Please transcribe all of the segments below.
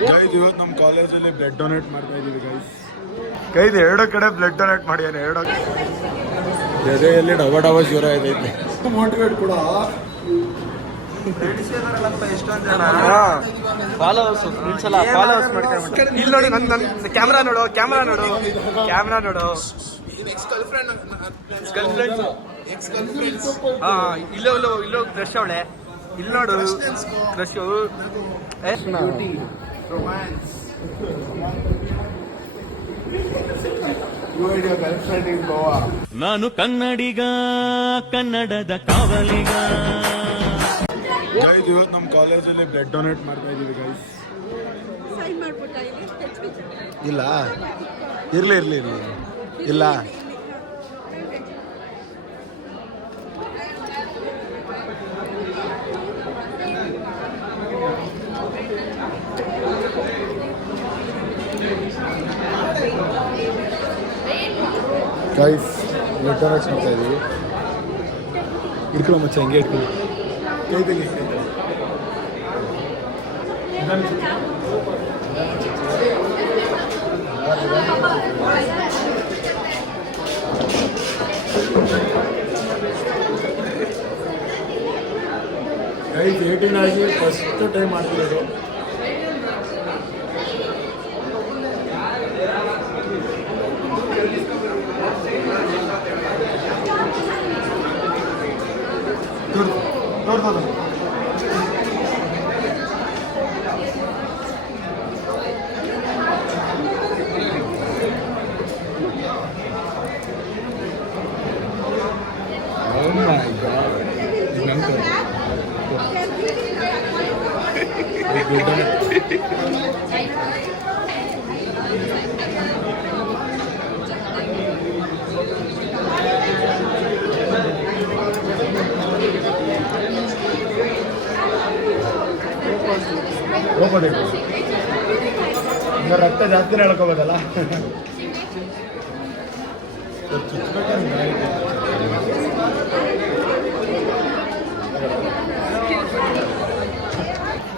Guys ಇವತ್ತು ನಮ್ಮ ಕಾಲೇಜಲ್ಲಿ ಬ್ಲಡ್ ಡೊನೇಟ್ ಮಾಡ್ತಾ ಇದೀವಿ ಗೈಸ್ ಎರಡು ಕಡೆ ಬ್ಲಡ್ ಡೊನೇಟ್ ಮಾಡಿಯಾನೆ ಎದೆಯಲ್ಲಿ ಡಬ ಡಬ ಜ್ವರ ಇದೈತೆ ಮೋಟಿವೇಟ್ ಕೂಡ ಇಲ್ಲಿ ನೋಡಿ ನನ್ನ ಕ್ಯಾಮ್ರಾ ನೋಡು ಇಲ್ಲೋ ಕ್ರಶ್ ಅವಳೆ ಇಲ್ಲಿ ನೋಡು ಕ್ರಶ್ ನಾನು ಕನ್ನಡಿಗ ಕನ್ನಡದ ಕಾವಲಿಗ. ಗೈಸ್ ಇವತ್ತು ನಮ್ಮ ಕಾಲೇಜಲ್ಲಿ ಬ್ಲಡ್ ಡೊನೇಟ್ ಮಾಡ್ತಾ ಇದೀವಿ ಗೈಸ್. ಇಲ್ಲ ಇರ್ಲಿ ಇಲ್ಲ ಗೈಸ್ ಬ್ಲಡ್ ಡೊನೇಟ್ ಮಾಡ್ತಾ ಇದೀವಿ. ಇಟ್ಕೊಳ್ಳೋ ಮಚ್ಚ ಹಿಂಗೆ ಇಟ್ಕೊಳ್ಳಿ ಕೈ ತೆಗಿ. ಗೈಸ್ 18 ಆಗಿ ಫಸ್ಟ್ ಟೈಮ್ ಮಾಡ್ತಿರೋದು. ನೋಡ್ಬೋದು ಹೋಗ್ಬೋದೇನು ರಕ್ತ ಜಾಸ್ತಿನೇ ಹೇಳ್ಕೋಬೋದಲ್ಲ.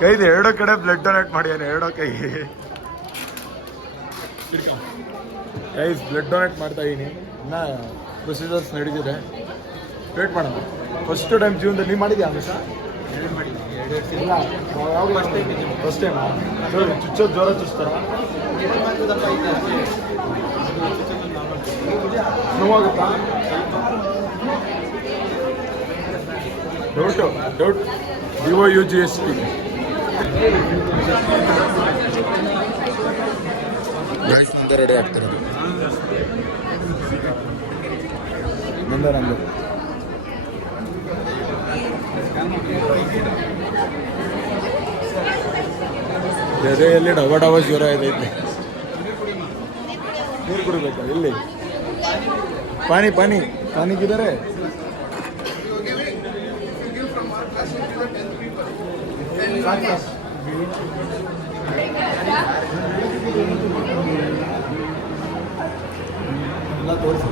ಕೈದು ಎರಡು ಕಡೆ ಬ್ಲಡ್ ಡೊನೇಟ್ ಮಾಡ್ಯಾನೆ ಎರಡೋ ಕೈ. ಗೈಸ್ ಬ್ಲಡ್ ಡೊನೇಟ್ ಮಾಡ್ತಾ ಇದೀನಿ. ಇನ್ನ ಪ್ರೊಸೀಜರ್ಸ್ ನಡೀತಿದೆ. ವೇಟ್ ಮಾಡೋಣ. ಫಸ್ಟ್ ಟೈಮ್ ಜೀವನದಲ್ಲಿ ನೀವು ಮಾಡಿದ್ಯಾ ಅಮಿಷ? ಇಲ್ಲ ಫಸ್ಟ್ ಟೈಮ್ ಚುಚ್ಚೋದು ಜೋರ ಚುಚ್ತಾರ ನೋವಾಗುತ್ತಾ? Doubt DOUGST. ನಂದು ರೆಡಿ ಆಗ್ತಾರೆ ನಂದು ಎದೆಯಲ್ಲಿ ಡಬ ಡಬ ಜ್ವರ ಇದೈತೆ. ನೀರು ಕುಡಿಬೇಕಾ? ಇಲ್ಲಿ ಪಾನಿಗಿದ್ದಾರೆ. ಎಲ್ಲ ತೋರಿಸಿ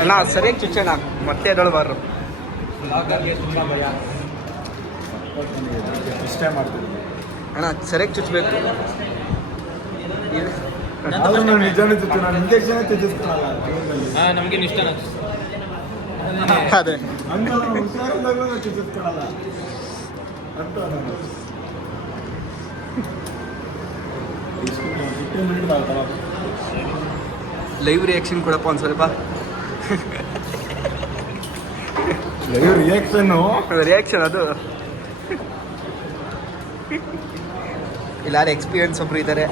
ಅಣ್ಣ ಸರಿಯಾಗಿ ಚುಚ್ಚೋಣ ಮತ್ತೆ ಎದೊಳಬಾರ್ದು. ಇಷ್ಟೇ ಮಾಡ್ತೀವಿ ಅಣ್ಣ ಸರಿಯಾಗಿ ಚುಚ್ಚಬೇಕು. ನಿಜಾನೇ ಚುಚ್ಚು. ನಾನು ಇಂಜೆಕ್ಷನ್ ಚುಚ್ಚಿಸ್ತಾನಲ್ಲ ನಮಗೇನು ಇಷ್ಟ ಅದೇ ಹುಷಾರಿದ್ದಾಗ ಚುಚ್ಚಿಸ್ತಾನಲ್ಲ ಅಂತ ಲೈವ್ ರಿಯಾಕ್ಷನ್ ಕೊಡಪ್ಪ ಒಂದು ಸ್ವಲ್ಪ. ಲೈವ್ ರಿಯಾಕ್ಷನ್ ಅದು ಇಲ್ಲಾರು ಎಕ್ಸ್ಪೀರಿಯನ್ಸ್ ಒಬ್ರು ಇದ್ದಾರೆ.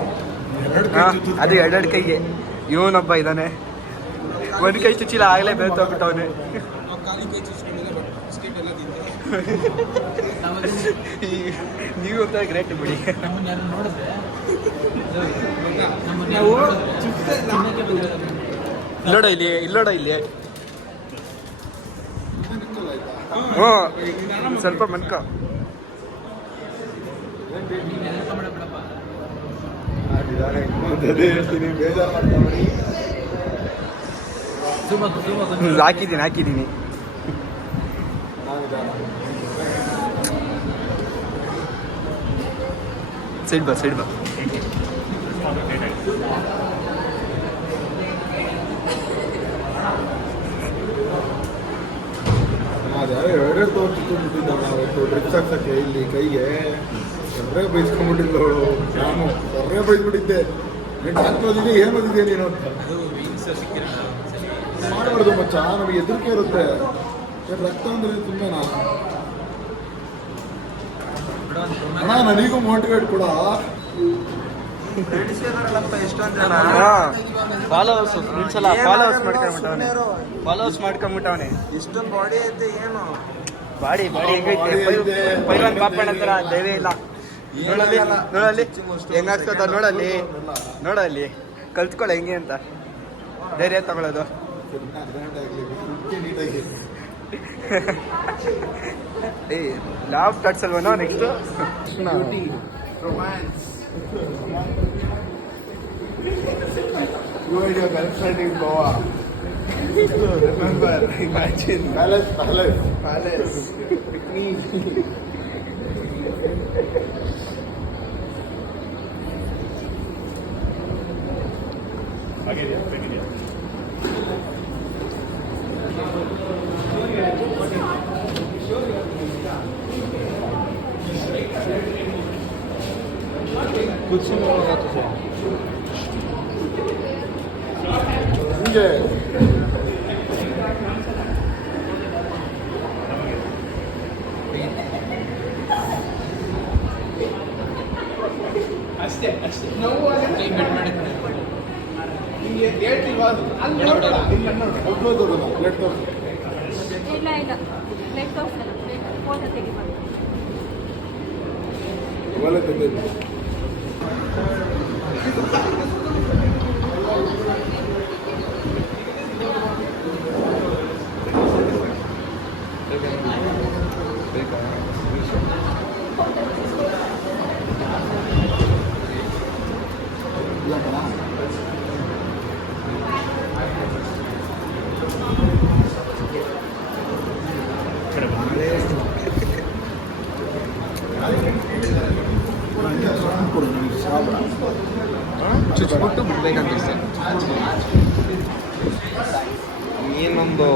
ಅದು ಎರಡೆರಡು ಕೈಗೆ ಇವನೊಬ್ಬ ಇದ್ದಾನೆ. ಒಂದು ಕೈ ಚುಚ್ಚಿಲ್ಲ ಆಗಲೇ ಬೇತೋಗ್ಬಿಟ್ಟವನೆ. ನೀವು ಅಂತ ಗ್ರೇಟ್ ಬಿಡಿ. ಇಲ್ಲೋಡ ಇಲ್ಲಿ ಹ್ಞೂ ಸ್ವಲ್ಪ ಮನ್ಕ ಅದೇ ಹೇಳ್ತೀನಿ, ಬೇಜಾರು ಮಾಡ್ಕೊಂಬಿಡಿ. ಹಾಕಿದ್ದೀನಿ ಸೈಡ್ ಬಾ ಅದ್ಯಾರೋ ಎರಡೆರಡು ತೋರಿಸ್ಬಿಟ್ಟಿದ್ದಾನೆ ಅವತ್ತು ಡ್ರಿಪ್ಸ್ ಹಾಕ್ಸಕ್ಕೆ ಇಲ್ಲಿ ಕೈಗೆ ಸರ್ರೆ ಬೈಸ್ಕೊಂಡ್ಬಿಟ್ಟಿದ್ಲು ಅವಳು. ನಾನು ಸರ್ರೆ ಬೈದ್ಬಿಟ್ಟಿದ್ದೆ, ನೀನು ಡಾಕ್ಟರ್ ಓದಿದ್ದೆ ಏನು ಓದಿದ್ದೆ ನೀನು ಅಂತ. ಮಾಡಬಾರ್ದು ಮಚ್ಚ, ನಮಗೆ ಹೆದರಿಕೆ ಇರುತ್ತೆ. ರಕ್ತ ಅಂದ್ರೆ ತುಂಬಾ ಅಣ್ಣ, ನನಗೂ ಮೋಟಿವೇಟ್ ಕೂಡ. ಫಾಲೋವರ್ಸ್ ಮಾಡ್ಕೊಂಬಿಟ್ಟವನೆ. ಇಷ್ಟೊಂದು ಬಾಡಿ ಐತೆ ಏನು ಬಾಡಿ ಹೆಂಗೈತೆ? ಪೈಲ್ವಾನ್ ಪಾಪಣ್ಣ ಹತ್ರ ಧೈರ್ಯ ಇಲ್ಲ. ನೋಡಲ್ಲಿ ಹೆಂಗ್ ಹಾಕ್ಸ್ಕೊತ, ನೋಡಲ್ಲಿ ಕಲ್ತ್ಕೊಳ್ಳ ಹೆಂಗೆ ಅಂತ ಧೈರ್ಯ ತಗೊಳ್ಳೋದು. ಲಾವ್ ಕಟ್ಸಲ್ವನೋ next You and your girlfriend in Goa. Remember, imagine. Palace. Picnic. कुछ नहीं होगा तुझे ಹಿಂಗೆ ಅಷ್ಟೇ ನೋವು ಕೈ ಬೆಡ್ ಮಾಡಿದ್ರೆ ನಿಮಗೆ ಡೇಟ್ ಇವಾಗ ಅಲ್ಲಿ ಒಬ್ಬರು ಪ್ಲೇಟ್ ತೋರಿಸಿ. ಇಲ್ಲ ಪ್ಲೇಟ್ ತೋರಿಸಲ್ಲ, ಪ್ಲೇಟ್ ಫೋಟೋ ತೆಗಿಬಾರ್ದು. ಒಲೆ ತೆಗೆದು ಇಲ್ಲ ಕಣ. ಚುಚ್ಬಿಟ್ಟು ಬಿಡ್ಬೇಕಂತ ಏನೊಂದು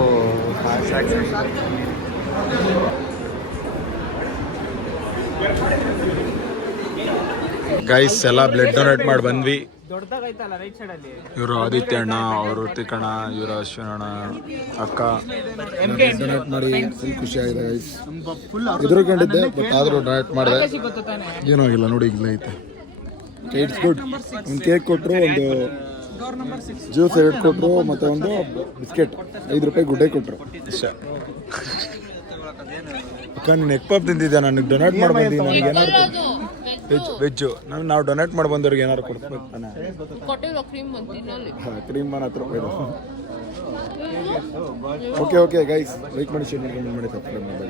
ಗೈಸ್ ಎಲ್ಲ ಬ್ಲಡ್ ಡೊನೇಟ್ ಮಾಡಿ ಬಂದ್ವಿ. ದೊಡ್ಡದಾಗೈತಲ್ಲ ರೈಟ್ ಸೈಡ್ ಅಲ್ಲಿ. ಇವರು ಆದಿತ್ಯ ಅಣ್ಣ, ಅವರು ಋತಿಕ್ ಅಣ್ಣ, ಇವರು ಅಶ್ವಿನ್ ಅಣ್ಣ, ಅಕ್ಕ ಡೊನೇಟ್ ಮಾಡಿ ಫುಲ್ ಖುಷಿ ಆಗಿದೆ ಗೈಸ್. ಎದುರುಗೊಂಡಿದ್ದೆ ಬಟ್ ಆದರೂ ಡೊನೇಟ್ ಮಾಡಿದೆ, ಏನೂ ಆಗಿಲ್ಲ. ನೋಡಿ ಇಲ್ಲೇ ಐತೆ. It's good. ಒಂದು ಕೇಕ್ ಕೊಟ್ಟರು, ಒಂದು ಜ್ಯೂಸ್ 2 ಕೊಟ್ಟರು, ಮತ್ತು ಒಂದು ಬಿಸ್ಕೆಟ್ 5 ರೂಪಾಯಿ ಗುಡ್ಡೆ ಕೊಟ್ಟರು. ಇಷ್ಟ. ಅಕ್ಕ ನೀನು ಎಗ್ ಪಪ್ ತಿಂದಿದ್ದೆ, ನನಗೆ ಡೊನೇಟ್ ಮಾಡಿ ಬಂದಿದ್ದೀನಿ. ನನಗೆ ಏನಾದ್ರು ವೆಜ್ಜು ನಾವು ಡೊನೇಟ್ ಮಾಡಿ ಬಂದವ್ರಿಗೆ ಏನಾದ್ರು ಕೊಡಿಸ್ಬೇಕು ತಾನೆ. ಕ್ರೀಮ್ 10 ರೂಪಾಯಿ. ಓಕೆ ಗೈಸ್, ಲೈಕ್ ಮಾಡಿ, ಶೇರ್ ಮಾಡಿ, ಕಮೆಂಟ್ ಮಾಡಿ, ಸಬ್ಸ್ಕ್ರೈಬ್ ಮಾಡಿ.